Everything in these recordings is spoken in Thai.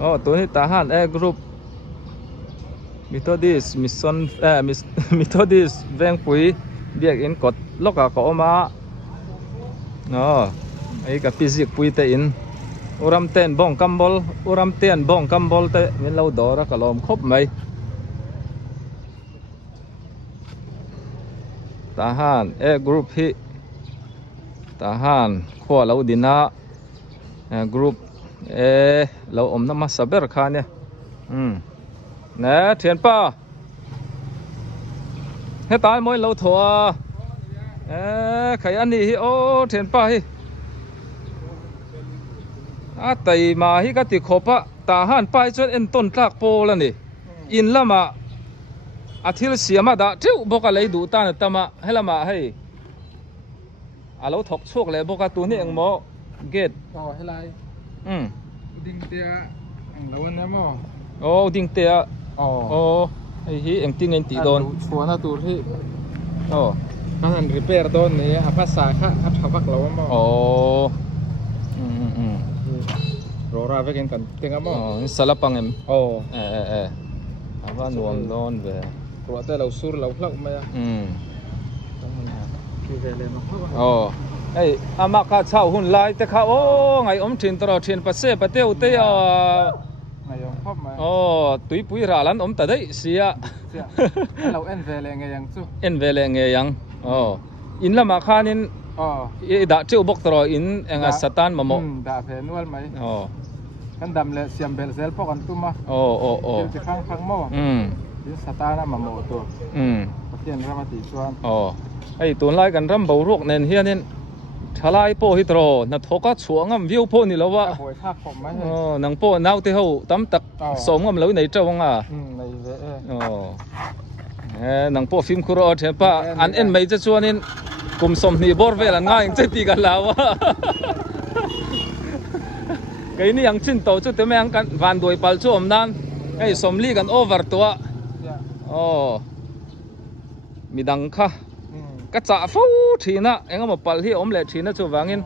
oh tu ni tahan group Methodist mission Methodist veng pui biak in kot loka ko oma oh ai ka pizik pui te in uram ten bong kambol uram ten bong kambol te min lo dora kalom khop mai tahan group hi tahan khwa lo dina group lo om na ma saber kha ne nè thiền pa hết tai mỗi lâu thua khải ăn đi ô thiền pa hi tay mà hi cái tiệc họp á ta han pai cho en ton tlak po là nè in lama thil siama da thiu boka lấy đủ ta tama hay lama hay lâu thọc chuộc lấy boka tu ni ang mo gate hay lại đinh tia anh lâu anh em mo ô đinh tia ô ai hi em tin anh tí đồn chùa na tu hi ô anh repair đồn này apa sah kah apa bak lâu mo Rora với cái cần tiếng mo salapang em apa nuông đồn về kalau tu lâu sur lâu lâu mà ai ama ka chau hun lai te kha o ngai om thin tro thin pa se pa teu te ngày ông khóc mà tui pui ra lan om ta dei sia lâu en về lại ngày yang chu en ve le nge yang in lama khanin da cheu bok tro in enga satan mamo da phe nual mai kan dam le siam bel sel pok an tu ma ti khang khang mo satan mamo tu patien ramati chuan ai tun lai kan ram bo rok nen hianin thalai po hi tro na thoka chuangam view po ni lowa nang po nau te ho tam tak som ngam lo nei tawanga nei ve nang po film khuro the pa an en mai cha chuanin kum som ni bor vel an ngai che ti kan lawa cái ni yang chin to chu te me ang kan van doi pal chu om nan ei som li kan over to midang kha cái chả phô thì na anh em bảo hi om lệ thì na chu wangin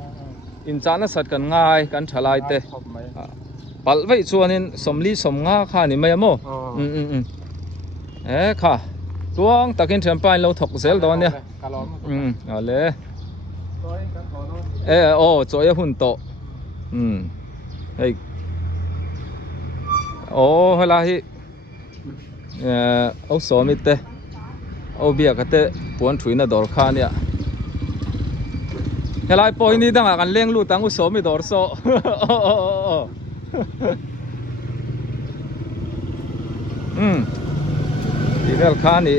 in chana sat kan ngai kan thalai te pal vei chuanin somli som nga kha ni mai mo kha tuang takin thampai lo thok zel don ya ale choi hun to hey hala hi so mi te bia ka te puan thuina dor kha nia helai poi ni danga kan leng lu tang u so mi dor so email kha ni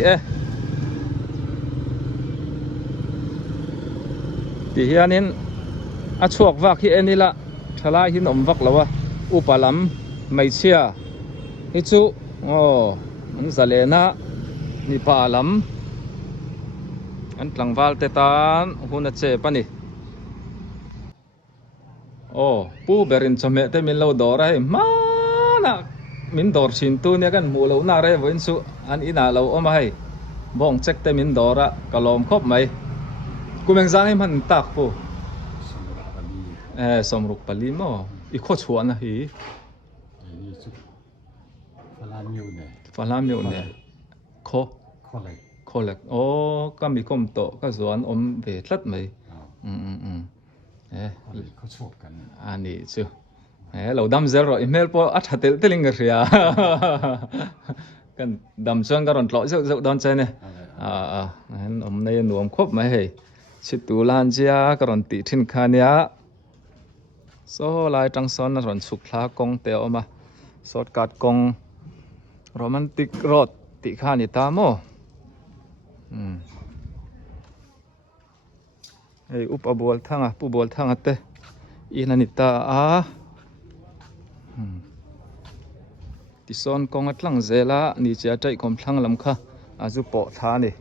ti hianin a chuak wak hi enila thalai hin om wak lawa upalam mai chia hi chu an zalena ni palam an tlangwal te tan huna che pani pu berin chome te min lo dor ai mana min dor chin tu ne kan mu lo na re voin su an ina lo om hai bong check te min dora kalom khop mai kumeng jang hi man tak pu somruk pali mo I kho chuan hi falam miu ne kho lek ka mi kom to ka zuan om ve tlat mai kho chuak kan ani chu lo dam zel ro email po athatel teling ria kan dam chuan ka ron tlo zeu don chai ne an om nei nuam khop mai hei chitu lan chia ka ron ti thin khania so lai tang son ron chuk thla kong te oma shortcut kong romantic road ti khani ta mo ei upa bol thanga pu bol thanga te inanita ti son kong atlang zela ni cha tai kom thlang lam kha azu po tha ni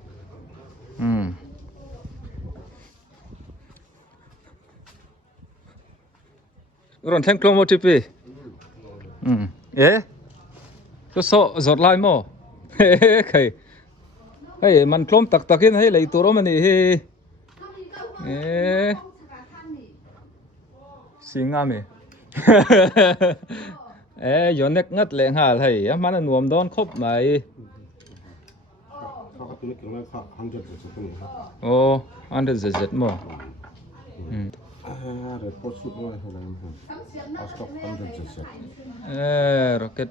ron thank you mo tipiก็โซจดไล่โม่เฮ้ใครเฮ้มันคล้มตักตักินให้เลยตัวมันนี่เฮ้สิงามไหม ยอนเน็กงัดแรงหาเลยมันหนวมโดนครบไหมโอ้อันเดอร์เจ็ดมั้งrocket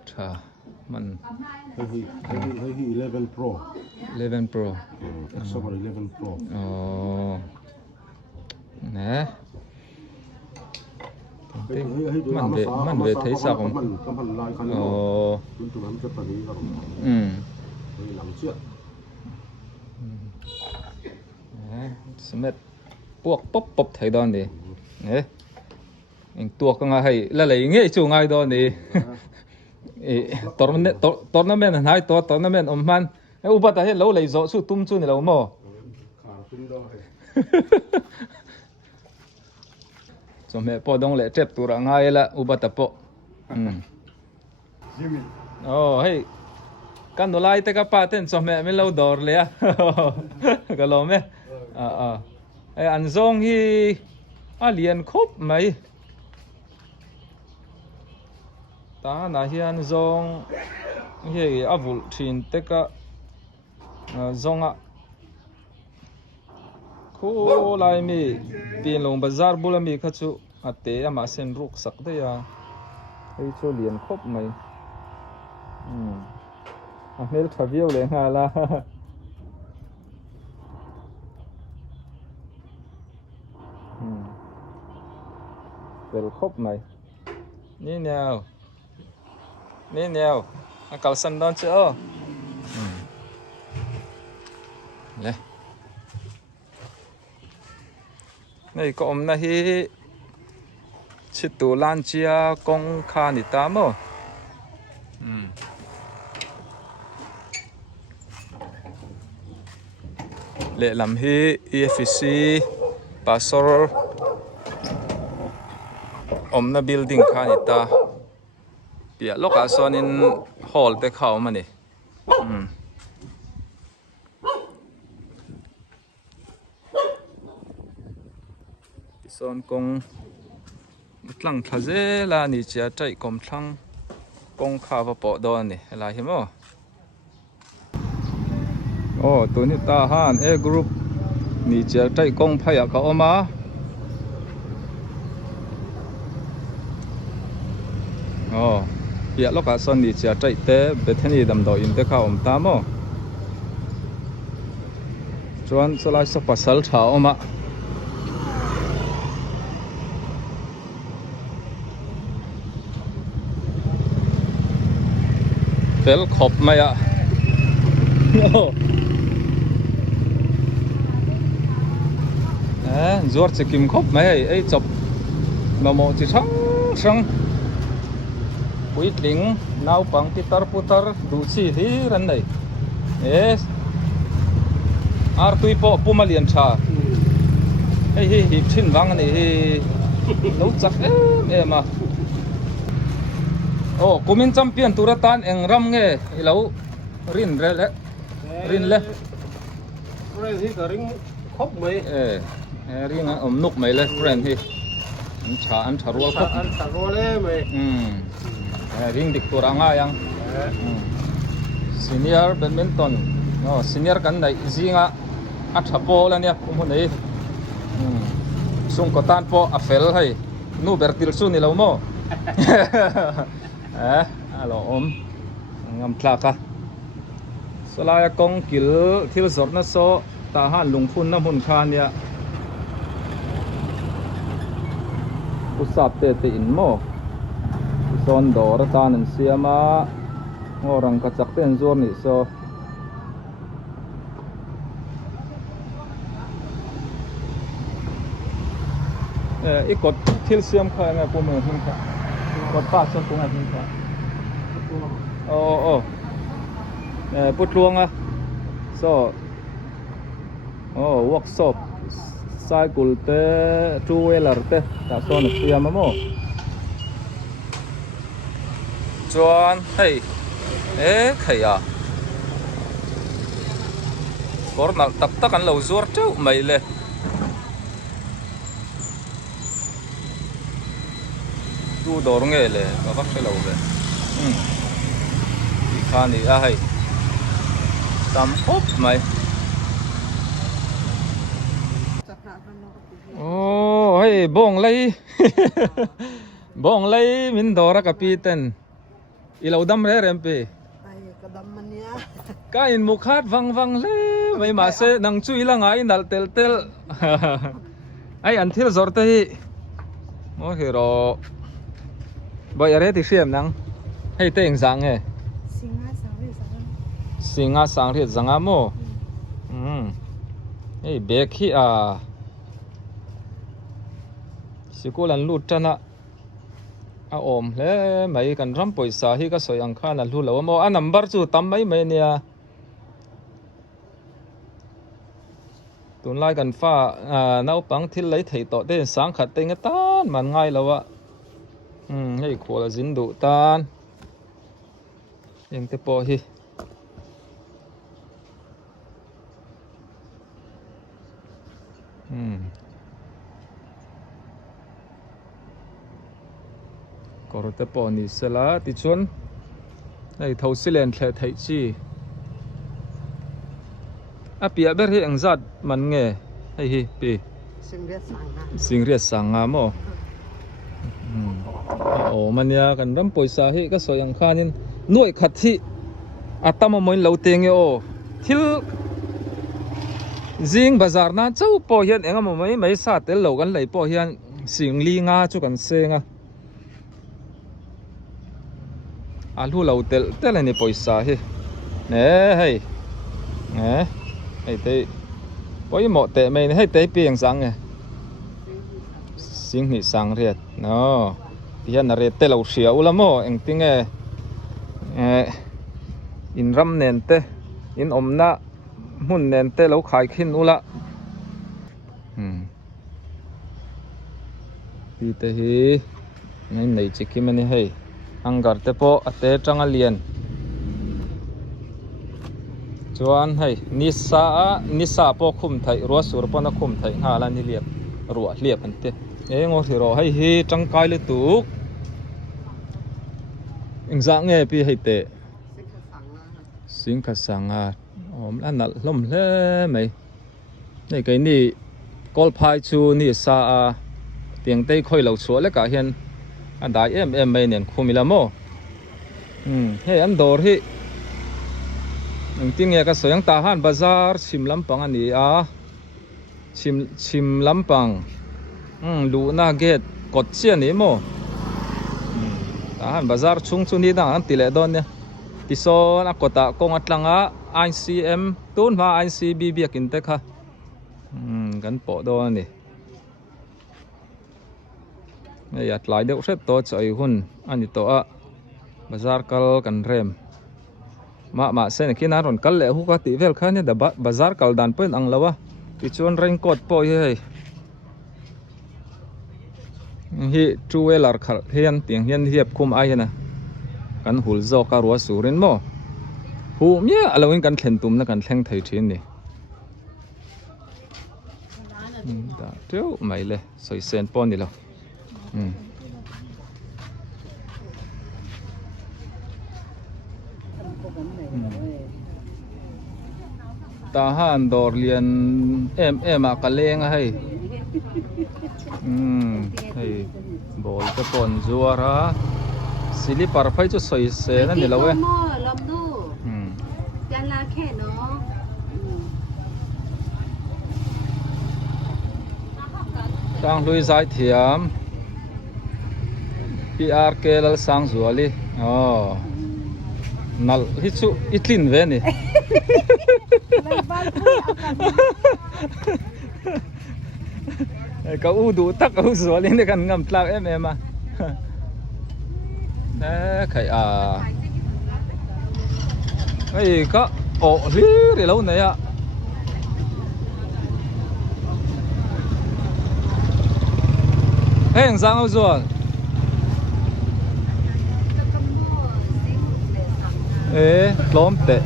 มัน11 Pro 11 Pro Xperia 11 Pro อ๋อนะมันเวทีสักผมอ๋อสมัยพวกป๊บไทยดอนดิเนี่ยเองตัวก็ง่ายแล้วอะไรเงี้ยจู่ง่ายดอนดิตอนนั้นแม่นหายตอนนั้นแม่นมันอุบัติเหตุเราเลยโจสู้ตุ้มสู้นี่เราโม่สมัยพอดงเลยเจ็บตัวง่ายละอุบัติเหตุโอ้เฮ้ยกันโดนไล่แต่กับป้าเต้นสมัยไม่เล่าดอร์เลยก็ลองไหมไอ้อันซงที่เรียนครบไหมตาหน้าที่อันซงที่วุลทินแต่ก็ซงคู่ไล่มีเปลี่ยนลงบาซาร์บุลมีขั้วเตะมาเส้นรุกสักได้ยาไอ้ช่วยเรียนครบไหมเมลทาวิโอเลยฮะล่ะเปิดครบไหมนี่แนวกัลสันดอนเจ้าเลยนี่ก็นะฮีชิตูลันเจียกงคานิตามอเลลำฮี EFC ปาสอร์นะบิลดิ้งคานิตาเปียโลกาส่วนอินฮอลเตเข้ามานี่ส่วนกงหลังทะเจลานี่จะใจกลมทั้งกงข้าวปอดอนนี่อะไรเห็นมั้ยโอ้ตัวนี้ตาหานกรุ๊ปนี่จะใจกงพยาเขาออกมาเปียโลกาส่วนนี้จะใจเตะเบทนี่ดำดอยอินเตเข้าอมตามอจวนสลายสักปัสสัลเท้าออกมาเฟลขบไหมจวดจะกิมขบไหมไอ้จบนโมจิช่างปุยลิงนาวปังputarดูสิที่รันได้อาร์ตุยปอมาเลียนชาเฮ้ยหิบชิ้นวังนี่นู้จักมาโอ้กุมินจัมเปียนตุรตานเอ็งรำเงี้ยเรารินเลยรินที่ก็ริงครบไหมริงนุกไหมเลยเรนที่อันชารัวครบอันชารัวเลยไหมริงดิกตัวร่างยังซีเนียร์แบดมินตันซีเนียร์กันได้จริงอัฐโปแล้วเนี่ยผมคนนี้ส่งกตันโปอัฟเฟลให้นูเบอร์ติลซูนี่เราโม่ฮัลโหลงามคลากะสลายกงกิลที่สดนะโซตาหันลุงพุ่นน้ำหุ่นคานเนี่ยอุตส่าห์เตะอินโมโซนดอร์ตานันเสียมาorang kacak ten zor ni so ikot thil siam kha nga pu me hin kha kot pa so tu nga hin kha putluang so workshop cycle te two wheeler te ta so na siam mo chuan hey khẩy có nào tập tắc ăn lẩu ruột chứ mày lên tu dor nge le ka vak se lo ve ti kha ni a hai tam hop mai oh hey bong lai bong lai min dora ka pi ten ilau dam re rem pe ka in mukhat wang wang le mai ma se nang chui la ngai nal tel tel ai an thil zor te hi mo hero boy are ti siam nang hei te eng zang he singa sang ri zanga mo hei bek hi a sikulan lut tana a om hle mai kan ram poisa hi ka soi ang khan a lu lo mo a number chu tam mai mai nia tun lai kan fa nau pang thil lấy thei to te sang khat te nga tan man ngai lo wa hei khol zin du tan eng te po hi có thể bỏ đi xe lá thì chuẩn này thầu xí lên thể thấy chi bia bé hiện giật mình nghe hay hi bì sinh riết sang à mò ồ mình ya cần rắm bồi sa hi cái soi ăn khan nên nuôi khát hi tâm mà mình lâu tiền ô thiếu riêng bazar na châu bỏ hiện em mà mấy sa tới lâu gần lấy bỏ hiện sinh li nga chú cần xe nga alu lau tel ni poisa hi nè hey nè hey te poi mo te mai hey te piang sang nè sing ni sang riat no pian na re te lau sia ula mo eng ting in ram nen te in omna mun nen te lau khai khin ula pi te hi nei chiki mani hey angar te po ate tanga lian chuan hei nisa po khum thai ro sur po na khum thai ha lan hi liap ruwa liap an te ngo thi ro hei hi tangkai le tu engza nge pi hei te sing kha sanga om lan nal lom hle mai nei kai ni kol phai chu ni sa a tiang te khoi lo chu le ka hian anh đại em mấy年khu mi làm mò, hey anh đổ hi, tiếng nghe cái số yang tahan bazar sim lampang anh đi à, sim lampang, lu na gate cột xiên đi mò, tahan bazar chung chung đi đang anh tỷ lệ đón nè, tí số na cột ta công at lang á, ICM tuôn và ICB biếc in tech ha, gắn bộ đón nè. Này lại được rất tốt cho hun anh to a bazar kal kan rem ma sen khi na ron kal le hu ka ti vel khan ne da bazar kal dan pen ang lawa ti chon rain coat po hi two wheeler khal hian tiang hian hiep kum ai na kan hul zo ka ro surin mo hu mia alawin kan thlen tum na kan thleng thei thin ni da teu mai le soi sen pon ni lo tahan dor lian em a kaleng hay hay bol te pon zuara silipar phai chu soi se na ni lawe tang lui zai thiam PR kelal sang zuali nal hi chu itlin ve ni ka u du tak u zuali ne kan ngam tlak em a khai a ai ka o hi ri lo ne ya heng sang au zual lom te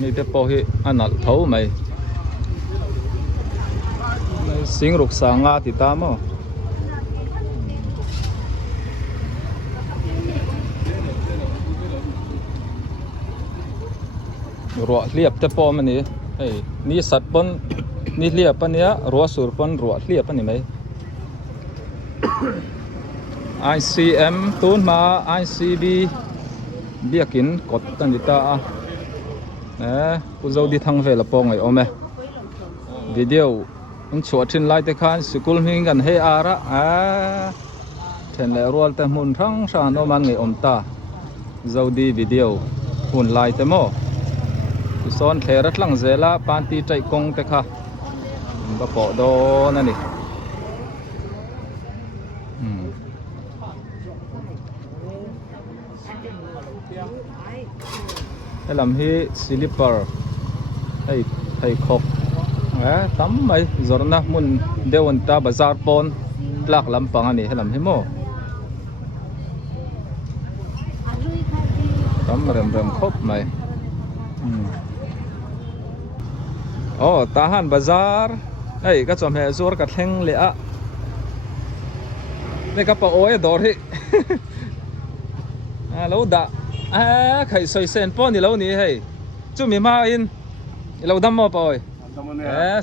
นี่แต่พอให้อันนั้นเท่าไหมสิงรุกสางาติดตามอ่ะรัวเรียบแต่พอมันนี่เฮ้ยนี่สัตว์ปนนี่เรียบปะเนี้ยรัวสูรปนรัวเรียบปะนี่ไหม ICM ตูนมา ICB เบียกินกดตันดิตากูจะดีทางเวลาปองไอ้โอเมวิดีโอมันชวดชินไลแต่คันสกุลมิงกันให้อาระเห็นแล้วรัวแต่มุนทั้งชาโนมันไงอมตาจะดีวิดีโอหุ่นไลแต่โมซ้อนเทรัตลังเซล่าปานตีใจกงแต่ค่ะก็ปอโดนั่นนี่ให้ลำให้ซิลิปเปอร์ให้คบตั้มไม่จอร์นะมุนเดวันตาบาซาร์ปอนหลักลำปังอันนี้ให้ลำให้โมตั้มเริ่มคบไหมโอ้ทหารบาซาร์ก็จอมเหซอร์กัดแทงเลยอะนี่ก็ปะโอ้ยดอร์แล้วด่าใครใส่เส้นป้อนนี่แล้วนี่ให้จู่มีมาอินเราดำมาปอย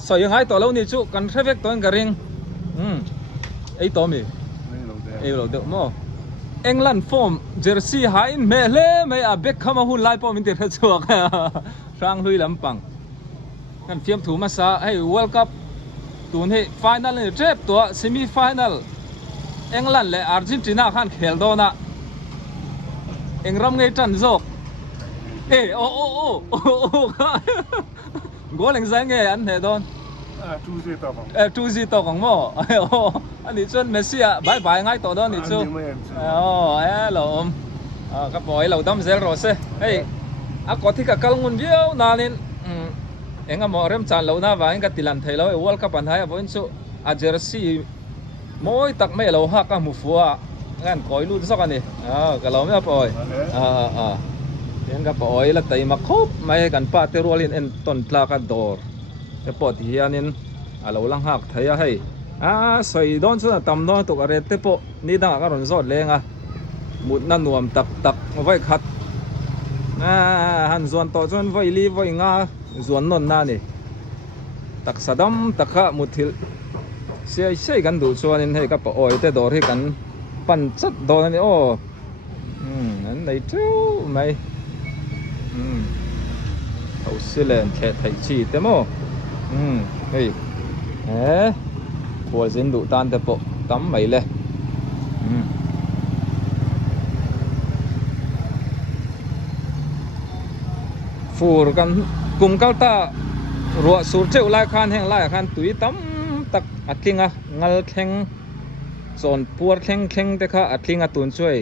ใส่ยังไงต่อแล้วนี่จู่กันเทเวกตัวกันริงไอ้ตัวมีเราเดือดมั้งอังกฤษฟอร์มเจอร์ซีหายเมเล่ไม่อาเบคเข้ามาหุ่นไล่ป้อมินเตอร์ชัวร์ช่างลุยลำปังกันเทียมถูมาซะให้ World Cup ตัวนี้ Final เลยเจ็บตัว Semi Final อังกฤษและอาร์เจนตินาขันเขลโดนะเอ็งรำไงจันโจกโอ้กูเล่นยังไงอันเหดอน2-0ต่อของมั้งอันนี้จนเมสซี่บายบายง่ายต่อดอนนี่จู่เราก็ปล่อยเราดำเซลโรเซ่ก็ที่กับกัลงุนเดียวนานินเอ็งก็มองเริ่มจานเราหน้าว่าเอ็งก็ติลันไทยแล้วWorld Cupปัญหาเพราะฉะนั้นเจอร์ซีมวยตักไม่เราหักก็มุฟัวงั้นคอยลุ้นสักอันนี้ก็เราไม่ปล่อยยังก็ปล่อยแล้วแต่มาคบไม่กันป้าเตรัวลินเอ็นต้นปลากระโดดแต่ปอดที่ยันนินเราลังหักไทยให้ใส่ดอนสุดต่ำน้อยตกอะไรเตปนี่ดังก็ร้อนสดเลยหมุดนั่นหน่วมตักมาไว้ขัดหันส่วนต่อส่วนไว้รีไว้งาส่วนนนน่านี่ตักสะดำตักขะมุดทิลเสียใช่กันดูส่วนนี้ให้กับปล่อยแต่โดดให้กันปั่นจัดโดนนี่นั่นไหนเจ้าไม่เอาสิเลนแค่ไทยชีแต่โมเฮ้ยหัวสินดูตานแต่ปะตั้มไม่เลยฟูรกันกุมเก้าตารัวสูดเจ้าลายคันแห่งลายคันตุยตั้มตักอัดทิ้งงัลแข็งส่วนปวดแข็งแต่ข้าอัดทิ้งตุนช่วย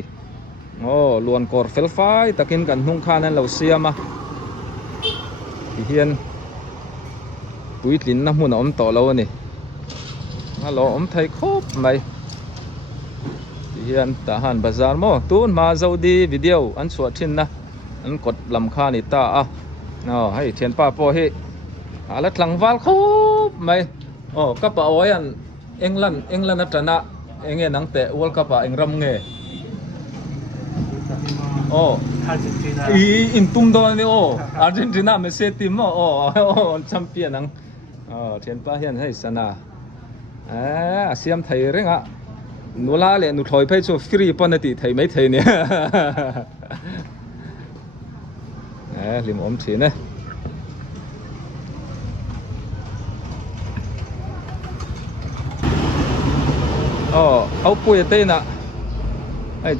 ลวนกอดเฟลไฟตะกินกันนุ่งข้านั้นเราเสียมาเฮียนตุยลิ้นน้ำมันต่อเราเนี่ยเราไทยครบไหมเฮียนทหารบาซาร์โมตูนมาจะดีวิดีโออันสวดชินนะอันกดลำคานิตาให้เทียนป้าโปให้แล้วหลังวาลครบไหมก็ป่าไว้อันอังกฤษนัดนะเองนังเตะวอลคัพเองรำเงยอินตุมโดนนี่อาร์เจนตินาเมสซี่ทีมแชมเปี้ยนนังเทียนป้าเฮียนให้สนาเสียมไทยเร่งนูลาเลยนูถอยไปช่วยฟรีปนติไทยไม่ไทยเนี่ยลิมอมชีนะเอาปุ๋ยเต้น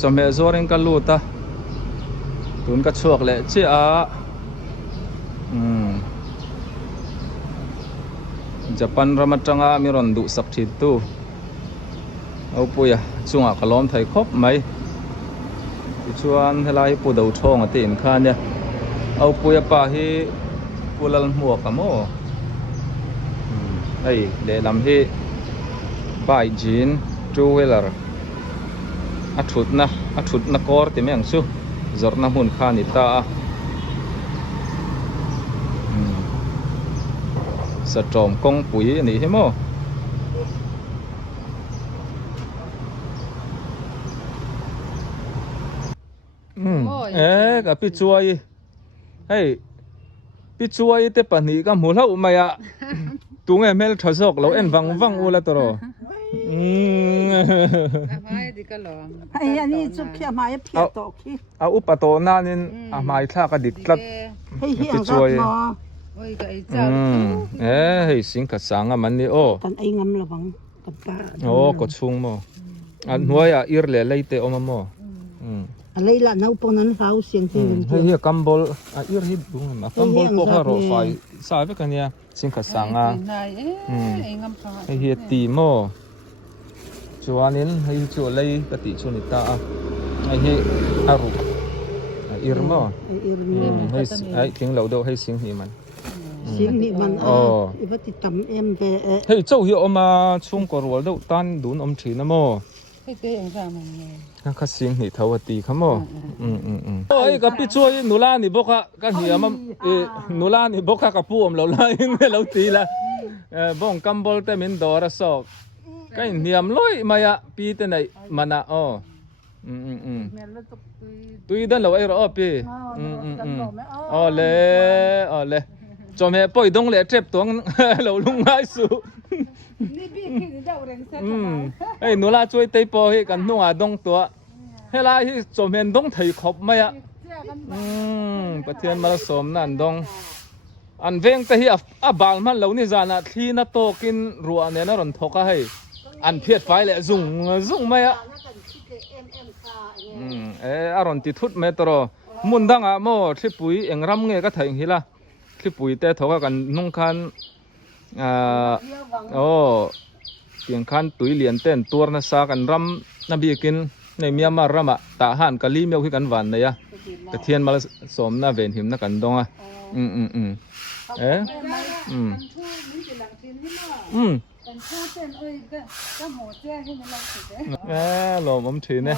จอมเฮซอริงกันลูตาตุนก็ชวกเลยเจ้าจะปันรำจังมีรอนดุสักทีตู้เอาปุ๋ยช่วงกล้อมไทยครบไหมชวนให้ไล่ปูดาวช่องตีนข้าเนี่ยเอาปุ๋ยป่าให้ปูลันหัวกับโม่เดี๋ยวลำให้ป้ายจีนจูเวลร์อัดชุดนักกอร์ที่ไม่ยังสู้จอร์นาหุ่นข้านิตา สะจอมกงปุ๋ยนี่ใช่ไหมกับพี่ช่วยให้พี่ช่วยแต่ปนี้ก็หมูเล่าไม่อะตัวไงแม่ทศกเราเอ็นวังอูละตัวไอ้อันนี้จะเพียมาเพียตอกที่เอาอุปโตนานินมาท่ากระดิกลัดพี่ช่วยให้สิงกสังมันนี่โอ้ตอนไอ้งำระวังกับป้าโอ้กดชุงโมอันหัวยอิรเล่เลยเตอมาโมอะไรล่ะน้าปนั้นเขาเสียงที่ให้เฮียกัมบอลอิรฮิบุงมากัมบอลพวกฮารอไฟสายไปกันเนี่ยสิงกสังให้เฮียตีโมจวนนี้ให้จวนเลยกติชนิตาให้เฮียอารุอิรโมให้ถึงเราดูให้สิงนี่มันเสียงนี่มันอีบัติตำเวเฮ้ยเจ้าเฮียออกมาช่วงก่อนวันเดียวตันดูนอมชีนะโมให้เตะอย่างไรมันนักเสียงนี่ทวตีขโมโอ้ยกับพี่ช่วยหนูล่านี่บอกกันเหียมันหนูล่านี่บอกกับผู้อมเราไล่เราตีละบ้องกำบอลแต่มินดอร์สอกก็เนียมลอยมาอะปีแต่ไหนมันอ่ะอ๋อตุยดันเราไอ้รอปีอ๋อเลยจอมเฮปอยดงเล่เจ็บตัวเราลุงไล่สู้ไอ้หนูลาช่วยเตยปอยกันนัวดงตัวเฮลาที่จอมเฮดงไทยขบไม่อะประเทศมาสมนั่นดงอันเวงแต่ที่บาลมันเรานี่จานะที่นัดโตกินรัวเนี่ยนะรอนทกให้อันเพียดไฟเลยจุงไม่อะอารอนติทุดเมตรมุนดังอะโมที่ปุ๋ยเอ็งรำเงี้ยก็ไทยฮิละที่ปุ๋ยแต่ทกกันนุ่งคันโอ้เพียงคันตุยเหรียญเต้นตัวนัสากันรำนบีกินในเมียมารำอะตาหันกะลีเมียวขึ้นกันหวานเลยอะกระเทียนมาสมน่าเวนหิมนักกันดงอะหล่อผมถือเนี่ย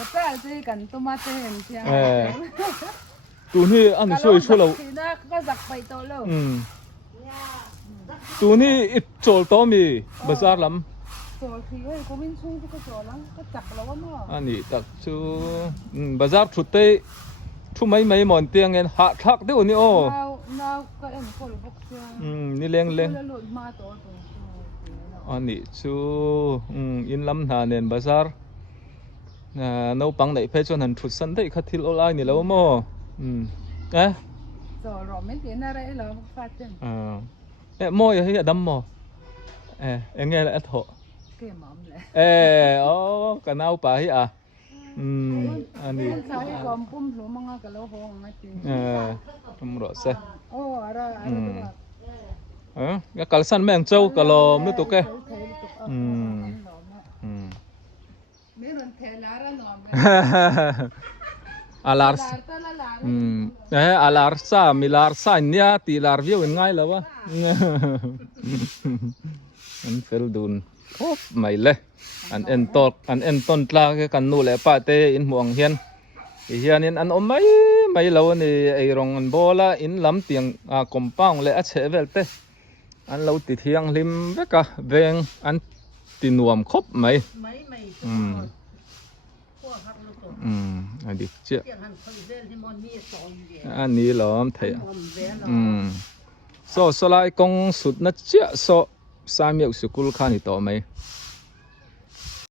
ตัวนี้อันช่วยเราตัวนี้อิจฉาตัวมีบาซาร์ลำอันนี้ตักชูบาซาร์ชุดเตะทุ่มไม่หมอนเตียงเงินหักทักเดี๋ยวนี้โอ้นี่เลี้ยงอันนี้ชูอินลำนาเนียนบาซาร์น้าปังไหนเพชรนันชุดสันได้ขัดทิลโอไลนี่แล้วมั้งรอไม่เห็นอะไรหรอฟาดจังโมยให้ดำโมยังไงล่ะเถอะเกี่ยมเลยโอ้กันเอาไปอ่ะอันนี้ใช้กลมปุ่มหลวงมังกรแล้วห้องไม่จริงทุ่มรถเสโอ้อะไรก็การสั่นแมงเจ้ากะลอมนึกตัวแกไม่รอนเทลาระนอมอาลาร์อาลาร์ซ่ามิลาร์ซ่าเนี่ยตีลาร์วิวง่ายแล้ววะมันเฟลดูนโอ้ไม่เลยอันเอ็นต้นตลากันนู่นแหละป้าเตอินห่วงเฮียนนี่อันอมไม่เราเนี่ยไอรองอันโบละอินลำเตียงกมป้องเลยอัดเชเวลเตอันเราติดเทียงริมเวกะเวงอันตินวมครบไหมอันนี้เจ้าอันนี้หลอมเทียโซลายกงสุดนะเจ้าโซสามยกสกุลข้านี่ต่อไหม